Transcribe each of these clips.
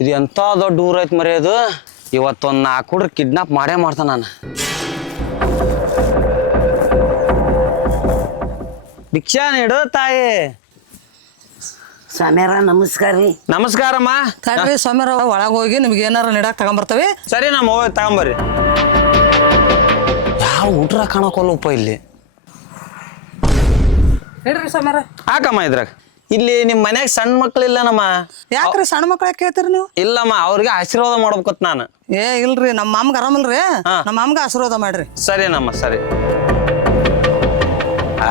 ಇದು ಎಂಥ ದೊಡ್ಡ ಊರ್ ಐತ್ ಮರಿ ಅದು ಇವತ್ತೊಂದು ನಾಲ್ಕು ಹುಡ್ರು ಕಿಡ್ನಾಪ್ ಮಾಡೇ ಮಾಡ್ತಾನ ನಾನು. ಭಿಕ್ಷಾ ನೀಡು ತಾಯಿ. ಸ್ವಾಮ್ಯಾರ ನಮಸ್ಕಾರ ರೀ. ನಮಸ್ಕಾರಮ್ಮ. ತಡ್ರಿ ಸ್ವಾಮ್ಯಾರ ಒಳಗೆ ಹೋಗಿ ನಿಮ್ಗೆ ಏನಾರ ನೀಡಕ್ ತಗೊಂಬರ್ತೇವೆ. ಸರಿ ನಮ್ಮ ಹೋಗಿ ತಗೊಂಬರ್ರಿ. ಯಾವ ಹುಡ್ರ ಕಾಣಕೋಲ್ಲಪ್ಪ ಇಲ್ಲಿ? ಹೇಳ್ರಿ ಸ್ವಾಮ್ಯಾರ ಹಾಕಮ್ಮ ಇದ್ರಾಗ. ಇಲ್ಲಿ ನಿಮ್ಮ ಮನ್ಯಾಗ ಸಣ್ಣ ಮಕ್ಳಿಲ್ಲ ನಮ್ಮ ಯಾಕ್ರಿ ಸಣ್ಣ ಮಕ್ಳ ಕೇಳ್ತೀರಿ ನೀವು? ಇಲ್ಲಮ್ಮ ಅವ್ರಿಗೆ ಆಶೀರ್ವಾದ ಮಾಡ್ಬೇಕತ್ ನಾನು. ಏ ಇಲ್ರಿ ನಮ್ಮ ಮಾಮ್ಗ ಅರಾಮಲ್ರಿ ಹಾ. ನಮ್ಮ ಮಾಮ್ಗ ಆಶೀರ್ವಾದ ಮಾಡ್ರಿ. ಸರಿನಮ್ಮ ಸರಿ. ಆ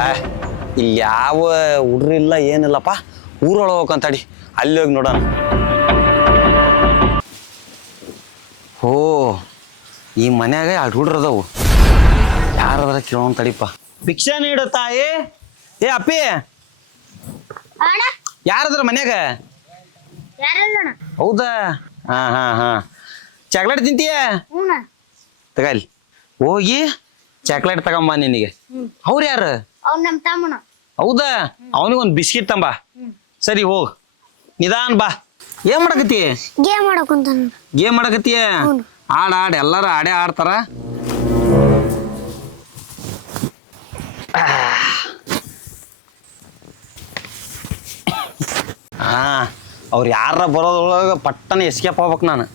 ಇಲ್ಲಿ ಯಾವ ಹುಡ್ರು ಇಲ್ಲ ಏನಿಲ್ಲಪ್ಪ. ಊರೊಳಗೆ ಹೋಗಂತಡಿ ಅಲ್ಲಿ ಹೋಗಿ ನೋಡೋಣ. ಓ ಈ ಮನ್ಯಾಗ ಎರಡು ಹುಡ್ರು ಅದಾವು. ಯಾರದ್ರ ಕೇಳೋಣ ತಡಿಪ್ಪ. ಭಿಕ್ಷೆ ನೀಡು ತಾಯಿ. ಏ ಅಪ್ಪಿ. ಅಣ್ಣ? ಯಾರದ್ರ ಮನ್ಯಾಗ? ಯಾರಲ್ಲಣ್ಣ? ಹೌದಾ? ಹಾ ಹಾ ಹಾ. ಚಾಕ್ಲೇಟ್ ತಿಂತೀಯ? ಹ್ಞೂ ತಗಲಿ ಹೋಗಿ ಚಾಕ್ಲೇಟ್ ತಗೊಂಬ ನಿನಗೆ. ಅವ್ರ ಯಾರು? ಅವ್ನು ನಮ್ಮ ತಮ್ಮನ ಹೌದಾ? ಅವನಿಗೊಂದು ಬಿಸ್ಕಿಟ್ ತಂಬ. ಸರಿ ಹೋಗ್. ನಿಧಾನ್ ಬಾ. ಏನ್ ಮಾಡಕತ್ತಿ? ಗೇಮ್ ಆಡಕ್ಕಂತಾನ ಗೇಮ್ ಮಾಡಕತ್ತೀಯ ಆಡ ಆಡ. ಎಲ್ಲಾರು ಆಡೇ ಆಡ್ತಾರ. ಅವ್ರು ಯಾರ ಬರೋದ್ರೊಳಗೆ ಪಟ್ಟನ ಎಸ್ಕೇಪ್ ಆಗ್ಬೇಕು ನಾನು.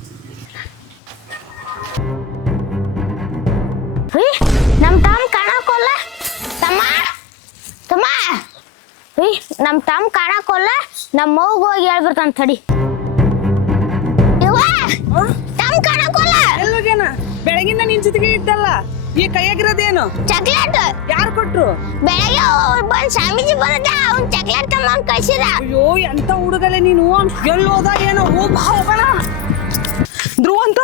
ರೀ ನಮ್ಮ ತಮ್ಮ ಕಾಣಕ್ಕೋಲ್ಲ ತಮ್ಮ? ತಮ್ಮ? ರೀ ನಮ್ಮ ತಮ್ಮ ಕಾಣಕ್ಕೋಲ್ಲ ನಮ್ಮ ಮಗು ಹೋಗಿ ಹೇಳ್ಬಿಡ್ತಾನ ತಡಿ. ಯವ್ವ, ತಮ್ಮ ಕಾಣಕ್ಕೊಲ್ಲ ಎಲ್ಲೋಗೇನ? ಬೆಳಗಿಂದ ನಿನ್ ಜೊತೆಗೆ ಇದ್ದಲ್ಲ. ಈ ಕೈಯಾಗಿರೋದೇನು ಚಾಕ್ಲೇಟ್. ಯಾರು ಕೊಟ್ರು? ಬೆಳಗ್ಗೆ ಬಂದ್ ಸ್ವಾಮೀಜಿ ಬರುತ್ತೆ ಅವ್ನ್ ಚಾಕ್ಲೇಟ್ ತಮ್ಮ ಕಳ್ಸಿದ. ಅಯ್ಯೋ ಎಂತ ಹುಡುಗಲೆ ನೀನು? ಎಲ್ಲಿ ಹೋದ ಏನೋ? ಹೋಗ ಹೋಗೋಣ. ಧ್ರುವಂತ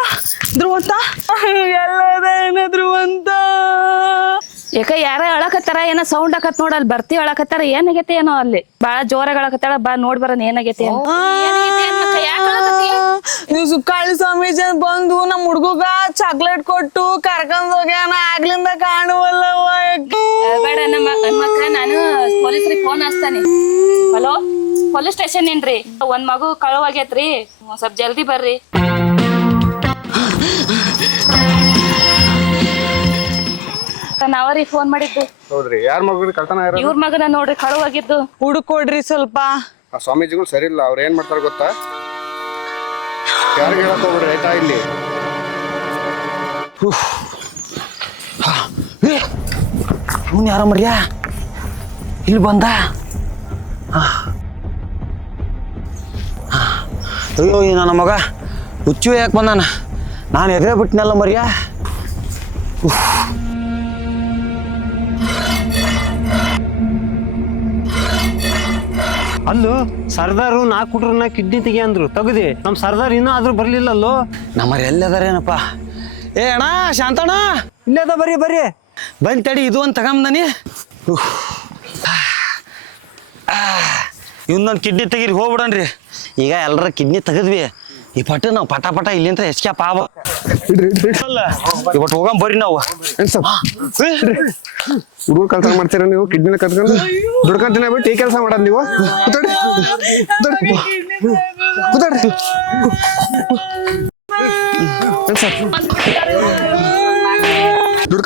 ಧ್ರುವಂತ. ಎಲ್ಲೋದ ಏನ ಧ್ರುವಂತ? ಯಾಕ ಯಾರ ಹೇಳಕತ್ತಾರ ಏನೋ ಸೌಂಡ್ ಆಕತ್ ನೋಡ ಅಲ್ಲಿ ಬರ್ತಿ ಹೇಳಕತ್ತಾರ ಏನಾಗೈತೆ ಏನೋ ಅಲ್ಲಿ? ಬಾಳ ಜೋರಾಗ ಹೇಳಕತ್ತಾಳ ಬಾ ನೋಡ್ ಬರೋಣ ಏನಾಗೈತೆ ನೀವು ಸುಕ್ಕಾಳಿ ಸ್ವಾಮೀಜಿ ಬಂದು ನಮ್ಮ ಹುಡುಗ ಚಾಕ್ಲೇಟ್ ಕೊಟ್ಟು ಕರ್ಕೊಂಡ್ ಹೋಗ್ಯಾನ. ಆಗ್ಲಿಂದ ಕಾಣುವಲ್ಲ? ಬೇಡ ನಮ್ಮ ಮಕ್ಕ ನಾನು ಪೊಲೀಸ್ರಿಗೆ ಫೋನ್ ಹಚ್ತಾನೆ. ಹಲೋ ಪೊಲೀಸ್ ಸ್ಟೇಷನ್ ಏನ್ರಿ? ಒಂದ್ ಮಗು ಕಳವಾಗೈತ್ರಿ ಒಂದ್ ಸ್ವಲ್ಪ ಜಲ್ದಿ ಬರ್ರಿ. ನಾವರಿ ಫೋನ್ ಮಾಡಿದ್ದು. ಹೌದ್ರಿ ಯಾರ ಮಗು ಕಳ್ತನ ಇರೋದು ಇವ್ರ ಮಗನ ನೋಡ್ರಿ ಕಳವಾಗಿದ್ದು ಹುಡುಕೋಡ್ರಿ ಸ್ವಲ್ಪ. ಆ ಸ್ವಾಮೀಜಿಗಳು ಸರಿ ಇಲ್ಲ ಅವ್ರು ಏನ್ ಮಾಡ್ತಾರೆ ಗೊತ್ತಾ? ಯಾರಿಗೆ ಹೇಳಕ್ ಹೋಗ್ಬಿಡ್ರಿ ಆಯ್ತಾ ಇಲ್ಲಿ? ಇವನ್ ಯಾರ ಮರ್ಯಾ ಇಲ್ಲಿ ಬಂದ. ಅಯ್ಯೋ ಈ ನನ್ನ ಮಗ. ಹುಚ್ಚು ಯಾಕೆ ಬಂದಾನ? ನಾನು ಎದುರೇ ಬಿಟ್ಟನಲ್ಲ ಮರ್ಯಾ? ಅಲ್ಲೂ ಸರ್ದಾರು ನಾಲ್ಕು ಕುಟ್ರನ್ನ ಕಿಡ್ನಿ ತೆಗಿ ಅಂದ್ರು. ತೆಗ್ದಿ ನಮ್ಮ ಸರ್ದಾರ್ ಇನ್ನೂ ಆದ್ರೂ ಬರ್ಲಿಲ್ಲಲ್ಲೋ? ನಮ್ಮ ಎಲ್ಲದಾರೇನಪ್ಪ ಏ ಅಣ್ಣ ಶಾಂತಣ್ಣ. ಇಲ್ಲದ ಬರ್ರಿ ಬರ್ರಿ. ಬಂದ್ ತಡಿ ಇದು ಅಂತ ತಗೊಂಬಂದಾನಿ ಇವನ್ನೊಂದು ಕಿಡ್ನಿ ತೆಗೀರಿ ಹೋಗ್ಬಿಡನ್ರಿ. ಈಗ ಎಲ್ಲರ ಕಿಡ್ನಿ ತೆಗೆದ್ವಿ. ಈ ಪಟ್ಟ ನಾವು ಪಟ ಪಟ ಇಲ್ಲಿಂದ ಎಸ್ಕ್ಯಾಪ್ ಆವ ಇವತ್ತು ಹೋಗಂ ಬರ್ರಿ ನಾವು. ಹುಡುಗರು ಕೆಲಸ ಮಾಡ್ತೀರ ನೀವು? ಕಿಡ್ನಿನ ಕತ್ಕೊಂಡು ದುಡ್ಕೊಂತಿನ ಬಿಟ್ಟು ಈ ಕೆಲಸ ಮಾಡೋದು ನೀವು? ಕೂತಾಡಿ ಕೂತಾಡಿ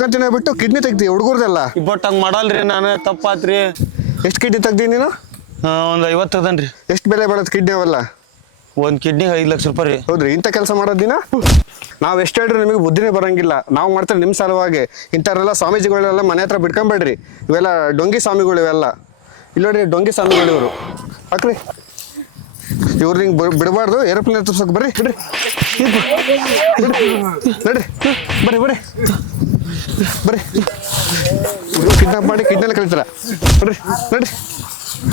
ದುಡ್ಕೊಂತಿನ ಬಿಟ್ಟು ಕಿಡ್ನಿ ತೆಗ್ದಿ ಹುಡುಗರ್ದೆಲ್ಲ? ಇಬ್ಬಟ್ಟು ಹಂಗೆ ಮಾಡಲ್ರಿ ನಾನು ತಪ್ಪಾತ್ರಿ. ಎಷ್ಟು ಕಿಡ್ನಿ ತೆಗ್ದಿ ನೀನು? ಒಂದು ಐವತ್ತು ತಗದನ್ರಿ ಎಷ್ಟು ಬೆಲೆ ಬರೋದು ಕಿಡ್ನಿ ಅವೆಲ್ಲ? ಒಂದು ಕಿಡ್ನಿಗೆ ಐದು ಲಕ್ಷ ರೂಪಾಯಿ ರೀ. ಹೌದ್ರಿ ಇಂಥ ಕೆಲಸ ಮಾಡೋದ್ ದಿನ ನಾವು ಎಷ್ಟು ಹೇಳ್ರಿ ನಿಮಗೆ ಬುದ್ಧಿನೇ ಬರಂಗಿಲ್ಲ. ನಾವು ಮಾಡ್ತಾರೆ ನಿಮ್ಮ ಸಲುವಾಗಿ. ಇಂಥವ್ರೆಲ್ಲ ಸ್ವಾಮೀಜಿಗಳೆಲ್ಲ ಮನೆ ಹತ್ರ ಬಿಟ್ಕೊಂಬೇಡ್ರಿ. ಇವೆಲ್ಲ ಡೊಂಗಿ ಸ್ವಾಮಿಗಳು ಇವೆಲ್ಲ. ಇಲ್ಲೋಡ್ರಿ ಡೊಂಗಿ ಸ್ವಾಮಿಗಳು ಇವರು. ಹಾಕ್ರಿ. ಇವ್ರು ಹಿಂಗೆ ಬಿಡಬಾರ್ದು ಏರೋಪ್ಲೇನ್ ಹತ್ತಿಸೋಕೆ ಬರ್ರಿ. ಬಿಡ್ರಿ ನಡ್ರಿ. ಬರ್ರಿ ಬರ್ರಿ. ಬರ್ರಿ. ಕಿಡ್ನಾಪ್ ಮಾಡಿ ಕಿಡ್ನಲ್ಲಿ ಕಲಿತಾರ ಬರ್ರಿ ನಡ್ರಿ.